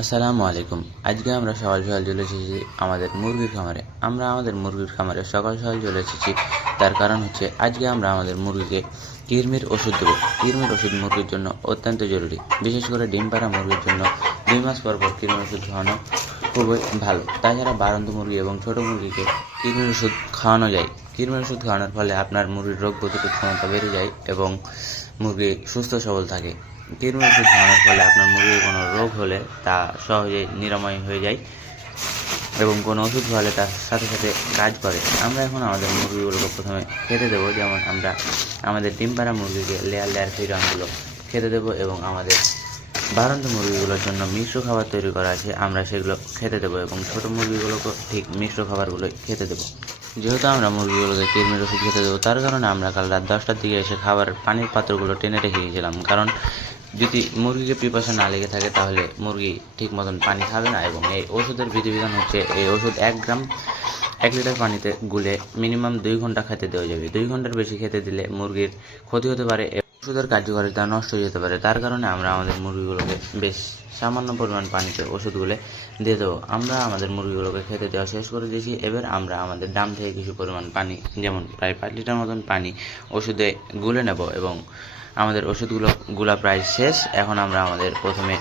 আসসালামু আলাইকুম। আজকে আমরা সকাল সকাল চলে এসেছি আমাদের মুরগির খামারে। আমরা আমাদের মুরগির খামারে সকাল সকাল চলে এসেছি, তার কারণ হচ্ছে আজকে আমরা আমাদের মুরগিকে কৃমির ওষুধ দেবো। কৃমির ওষুধ মুরগির জন্য অত্যন্ত জরুরি, বিশেষ করে ডিম পাড়া মুরগির জন্য 2 মাস পর পর কৃমির ওষুধ খাওয়ানো খুবই ভালো। তাছাড়া বাড়ন্ত মুরগি এবং ছোটো মুরগিকে কৃমির ওষুধ খাওয়ানো যায়। কৃমির ওষুধ খাওয়ানোর ফলে আপনার মুরগির রোগ প্রতিরোধ ক্ষমতা বেড়ে যায় এবং মুরগি সুস্থ সবল থাকে। কৃমির ওষুধ খাওয়ানোর ফলে আপনার মুরগির কোনো রোগ হলে তা সহজেই নিরাময় হয়ে যায় এবং কোনো ওষুধ খাওয়ালে তার সাথে সাথে কাজ করে। আমরা এখন আমাদের মুরগিগুলোকে প্রথমে খেতে দেবো, যেমন আমরা আমাদের ডিম পাড়া মুরগিকে লেয়ার লেয়ার ফিডারগুলো খেতে দেবো এবং আমাদের বাড়ন্ত মুরগিগুলোর জন্য মিশ্র খাবার তৈরি করা আছে, আমরা সেগুলো খেতে দেবো এবং ছোটো মুরগিগুলোকেও ঠিক মিশ্র খাবারগুলোই খেতে দেবো। যেহেতু আমরা মুরগিগুলোকে কৃমির ওষুধ খেতে দেবো, তার কারণে আমরা কাল রাত 10টার দিকে এসে পানির পাত্রগুলো টেনে রেখে গিয়েছিলাম, কারণ যদি মুরগিকে পিপাসা না লেগে থাকে তাহলে মুরগি ঠিক মতন পানি খাবে না। এবং এই ওষুধের বিধিবিধান হচ্ছে, এই ওষুধ 1 গ্রাম 1 লিটার পানিতে গুলে মিনিমাম 2 ঘন্টা খেতে দেওয়া যাবে। 2 ঘন্টার বেশি খেতে দিলে মুরগির ক্ষতি হতে পারে, ওষুধের কার্যকারিতা নষ্ট হয়ে যেতে পারে। তার কারণে আমরা আমাদের মুরগিগুলোকে বেশ সামান্য পরিমাণ পানিতে ওষুধগুলো দিয়ে দেবো। আমরা আমাদের মুরগিগুলোকে খেতে দেওয়া শেষ করে দিয়েছি। এবার আমরা আমাদের ড্রাম থেকে কিছু পরিমাণ পানি, যেমন প্রায় 5 লিটার মতন পানি ওষুধে গুলে নেব এবং আমাদের ওষুধগুলো প্রায় শেষ। এখন আমরা আমাদের প্রথমে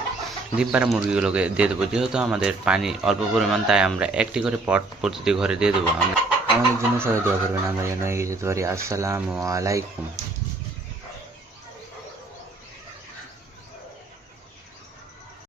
ডিম পাড়া মুরগিগুলোকে দিয়ে দেবো। যেহেতু আমাদের পানি অল্প পরিমাণ, তাই আমরা একটি করে পট প্রতিটি ঘরে দিয়ে দেবো। আমাদের জন্য সবাই দোয়া করবেন, আমরা যেন এগিয়ে যেতে পারি। আসসালামু আলাইকুম।